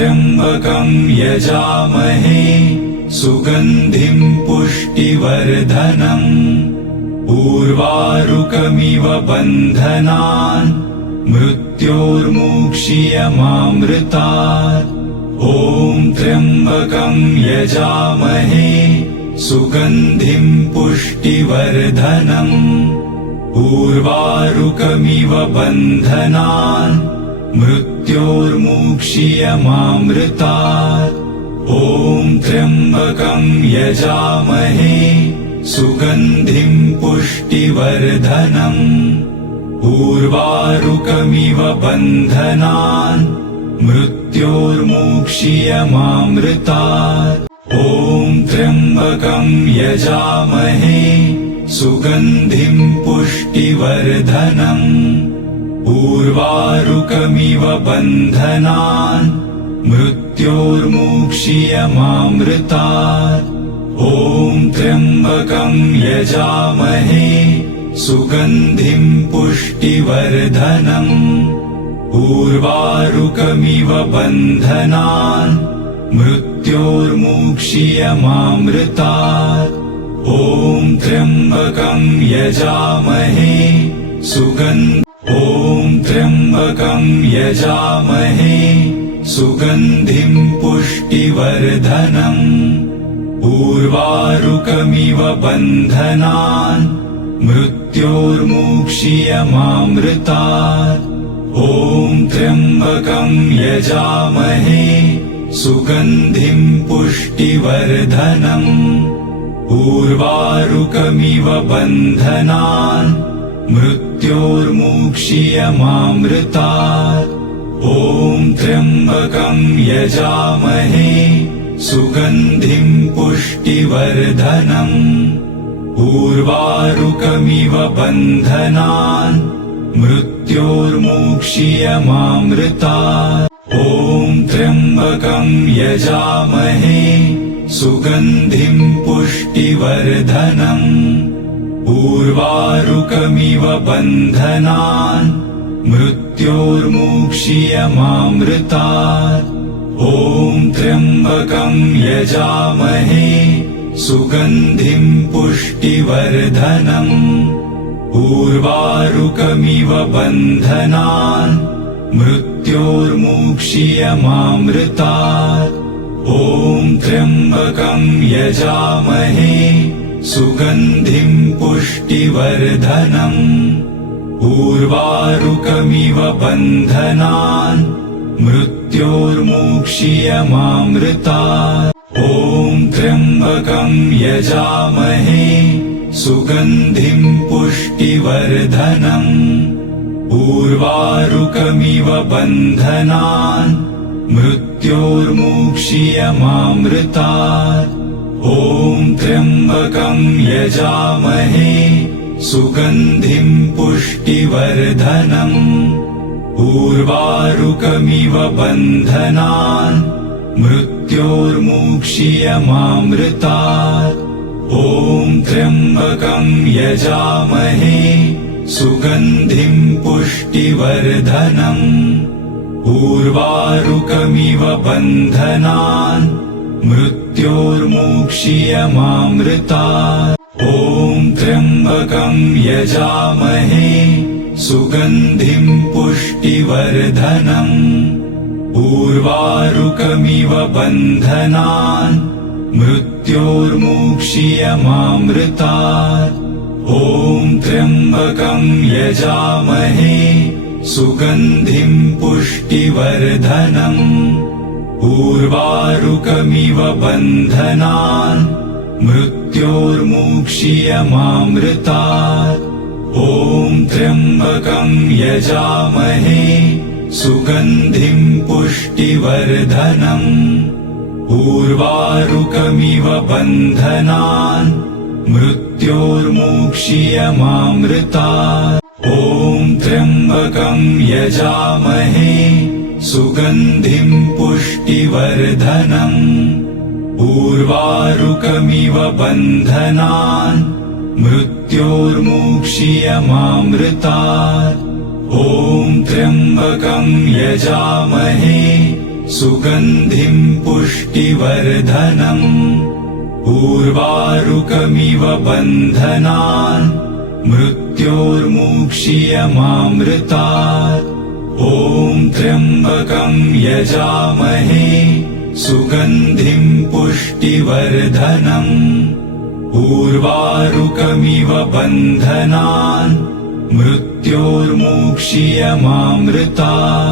त्र्यम्बकं यजामहे सुगन्धिं पुष्टिवर्धनम् उर्वारुकमिव बन्धनान् मृत्योर्मुक्षीयमामृतात्। ॐ त्र्यम्बकं यजामहे सुगन्धिं पुष्टिवर्धनम् उर्वारुकमिव बन्धनान् मृत्योर्मुक्षीयमामृतात्। ॐ त्र्यम्बकं यजामहे सुगन्धिं पुष्टिवर्धनम् उर्वारुकमिव बन्धनान् मृत्योर्मुक्षीयमामृतात्। ॐ त्र्यम्बकं यजामहे सुगन्धिं पुष्टिवर्धनम् उर्वारुकमिव बन्धनान् मृत्योर्मुक्षीयमामृतात्। ॐ त्र्यम्बकं यजामहे सुगन्धिं पुष्टिवर्धनम् उर्वारुकमिव बन्धनान् मृत्योर्मुक्षीयमामृतात्। ॐ त्र्यम्बकं यजामहे सुगन्धिं पुष्टिवर्धनम् उर्वारुकमिव बन्धनान् मृत्योर्मुक्षीयमामृतात्। ॐ त्र्यम्बकं यजामहे सुगन्धिं पुष्टिवर्धनम् उर्वारुकमिव बन्धनान् मृत्योर्मुक्षीयमामृतात्। ॐ त्र्यम्बकं यजामहे सुगन्धिं पुष्टिवर्धनम् उर्वारुकमिव बन्धनान् मृत्योर्मुक्षीयमामृतात्। ॐ त्र्यम्बकं यजामहे सुगन्धिं पुष्टिवर्धनम् उर्वारुकमिव बन्धनान् मृत्योर्मुक्षीयमामृतात्। ॐ त्र्यम्बकं यजामहे सुगन्धिं पुष्टिवर्धनम् उर्वारुकमिव बन्धनान् मृत्योर्मुक्षीयमामृतात्। ॐ त्र्यम्बकं यजामहे सुगन्धिं पुष्टिवर्धनम् उर्वारुकमिव बन्धनान् मृत्योर्मुक्षीयमामृतात्। ॐ त्र्यम्बकं यजामहे सुगन्धिं पुष्टिवर्धनम् उर्वारुकमिव बन्धनान् मृत्योर्मुक्षीयमामृतात्। ॐ त्र्यम्बकं यजामहे सुगन्धिं पुष्टिवर्धनम् उर्वारुकमिव बन्धनान् मृत्योर्मुक्षीयमामृतात्। ॐ त्र्यम्बकं यजामहे सुगन्धिं पुष्टिवर्धनम् उर्वारुकमिव बन्धनान् मृत्योर्मुक्षीयमामृतात्। ॐ त्र्यम्बकं यजामहे सुगन्धिं पुष्टिवर्धनम् उर्वारुकमिव बन्धनान् मृत्योर्मुक्षीयमामृतात्। ॐ त्र्यम्बकं यजामहे सुगन्धिं पुष्टिवर्धनम् उर्वारुकमिव बन्धनान् मृत्योर्मुक्षीयमामृतात्। ॐ त्र्यम्बकं यजामहे सुगन्धिं पुष्टिवर्धनम् उर्वारुकमिव बन्धनान् मृत्योर्मुक्षीयमामृतात्। ॐ त्र्यम्बकं यजामहे सुगन्धिं पुष्टिवर्धनम् उर्वारुकमिव बन्धनान् मृत्योर्मुक्षीयमामृतात्। ॐ त्र्यम्बकं यजामहे सुगन्धिं पुष्टिवर्धनम् उर्वारुकमिव बन्धनान् मृत्योर्मुक्षीयमामृतात् ॐ त्र्यम्बकं यजामहे सुगन्धिं पुष्टिवर्धनम् उर्वारुकमिव बन्धनान् मृत्योर्मुक्षीयमामृतात्